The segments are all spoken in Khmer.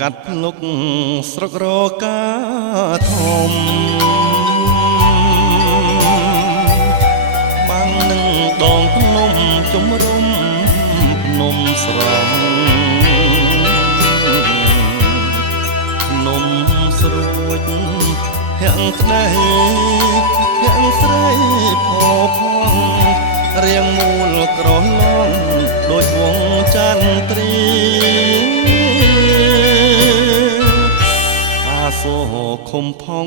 កាត់ភ្លុកស្រុករកាធំបាំងនឹងដងភ្នំជំរុំភ្នំស្រំភ្នំស្រួចហាំងក្ដីហាំងស្រីផផងរៀងមូលក្រឡំដូចវងចន្ទ្រីអាសូរខំផង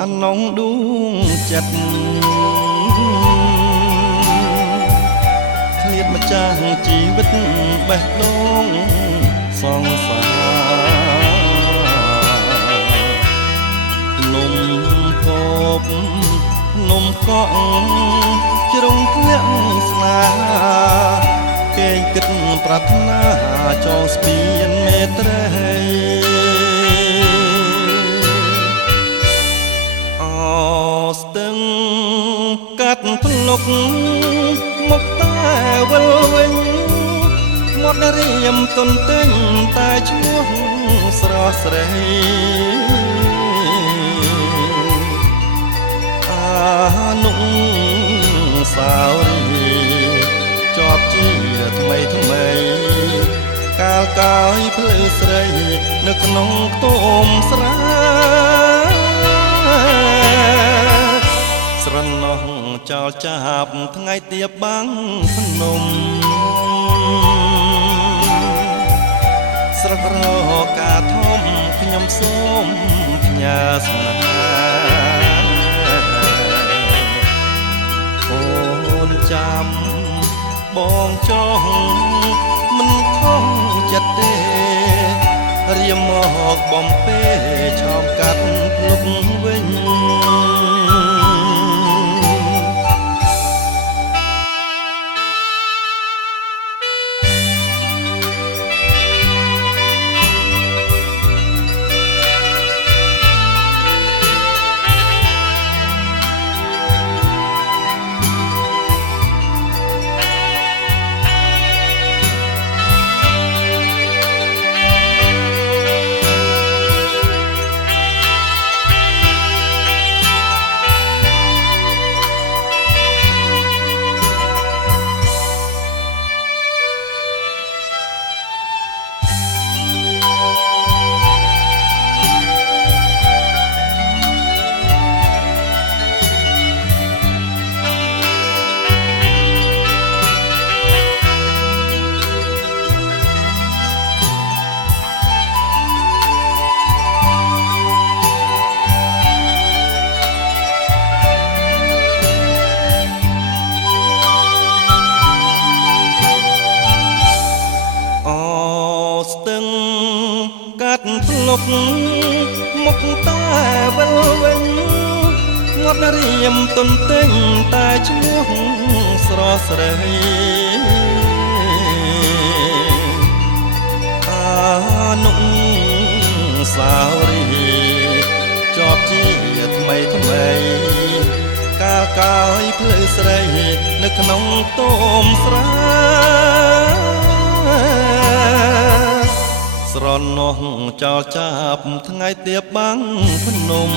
អាណងដួងចិត្តឃ្លាតម្ចាស់ជីវិតបេះដូងសងសារនំកបនំកក់ជ្រុងធ្លាក់ស្នាគេគិតប្រាថ្នាចងស្ពានមេត្រីអស្ទឹងកាត់ភ្លុកមកតែវិលវិញមាត់រៀមទុនទិញតែឈ្មោះស្រស់ស្រីនុសាវរីជាប់ជាថ្មីថ្មីកាលកាយភ្លឺស្រីនៅក្នុងខ្ទមស្រាស្រណោះចោលចាប់ថ្ងៃទៀបបាំងភ្នំស្រុករកាធំខ្ញុំសូមផ្ញើស្នេហាចាំបងចង់មិនខំចិត្តទេរៀមមកបំពេឆោមកាត់ភ្លុកវិញភ្លុកមកតែវិលវិញងាត់រៀមទុនទិញតែឈ្មោះស្រស់ស្រីអានុសាវរីជាប់ជាថ្មីថ្មីកាលកាយភ្លឺស្រីនៅក្នុងខ្ទមស្រាស្រណោះចោលចាប់ថ្ងៃទៀបបាំងភ្នំ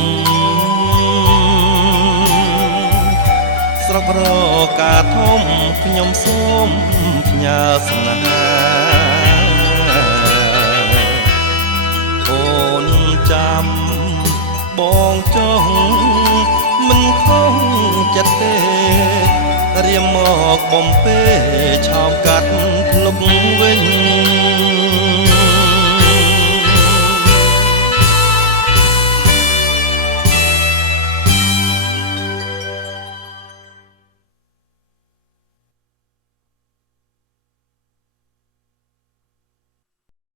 ស្រុករកាធំខ្ញុំសូមផ្ញើស្នេហាអូនចាំបងចង់មិនខំចិត្តទេរៀមមកបំពេឆោមកាត់ភ្លុកវិញ